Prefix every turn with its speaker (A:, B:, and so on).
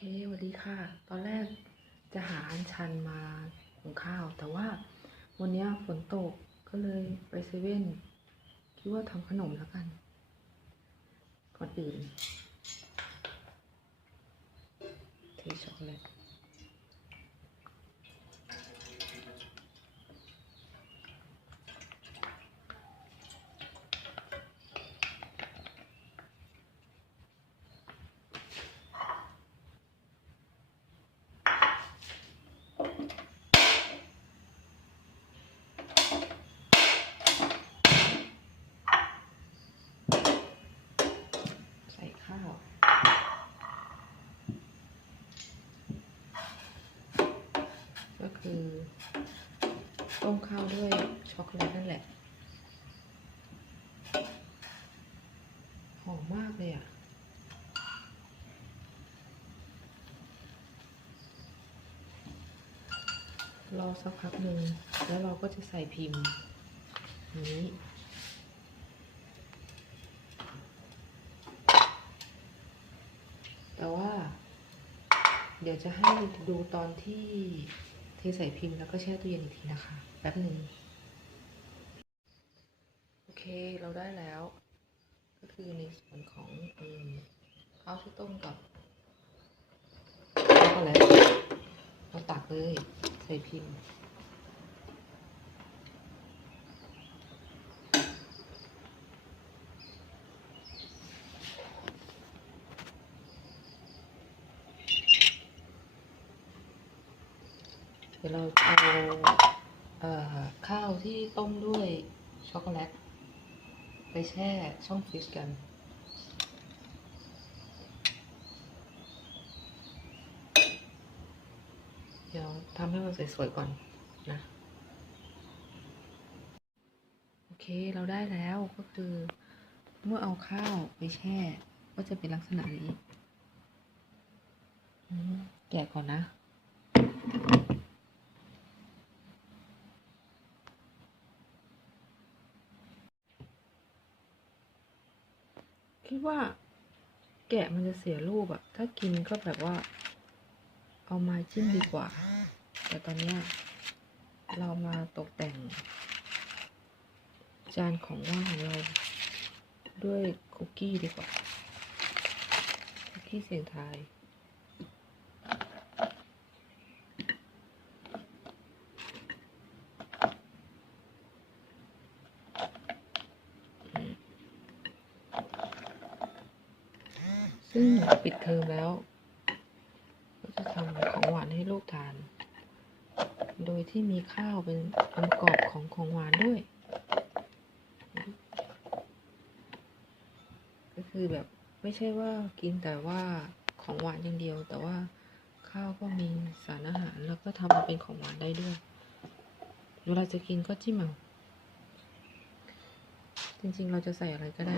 A: เคสวัสดีค่ะ ตอนแรกจะหาอันชันมาหุงข้าว แต่ว่าวันนี้ฝนตกก็เลยไปเซเว่นคิดว่าทำขนมแล้วกัน ก่อนอื่นเทช็อกโกแลตใส่ข้าว ก็ คือต้มข้าวด้วยช็อกโกแลตนั่นแหละ หอมมากเลยอะ รอสักพักหนึ่งแล้วเราก็จะใส่พิมพ์นี้แต่ว่า เดี๋ยวจะให้ดูตอนที่ เทใส่พิมพ์แล้วก็แช่ตู้เย็นอีกทีนะคะแป๊บหนึ่งโอเคเราได้แล้ว ก็คือในส่วนของข้าวที่ต้มกับช็อกโกแลตเราตักเลยใส่พิมพ์ เดี๋ยวเราเอาเออข้าวที่ต้มด้วยช็อกโกแลตไปแช่ช่องฟรีซกัน เดี๋ยวทำให้มันสวยๆก่อนนะ โอเคเราได้แล้วก็คือเมื่อเอาข้าวไปแช่ ก็จะเป็นลักษณะนี้แกะก่อนนะ คิดว่า แกะมันจะเสียรูปอะถ้ากินก็แบบว่า เอามาจิ้มดีกว่า แต่ตอนเนี้ยเรามาตกแต่ง จานของว่างของเรา ด้วยคุกกี้ดีกว่า คุกกี้เสียงไทาย ซึ่งปิดเทอมแล้ว ก็จะทำของหวานให้ลูกทาน โดยที่มีข้าวเป็นองค์ประกอบของของหวานด้วย ก็คือแบบไม่ใช่ว่ากินแต่ว่าของหวานอย่างเดียว แต่ว่าข้าวก็มีสารอาหารแล้วก็ทำมาเป็นของหวานได้ด้วย เวลาจะกินก็จิ้มเอาจริงๆ เราจะใส่อะไรก็ได้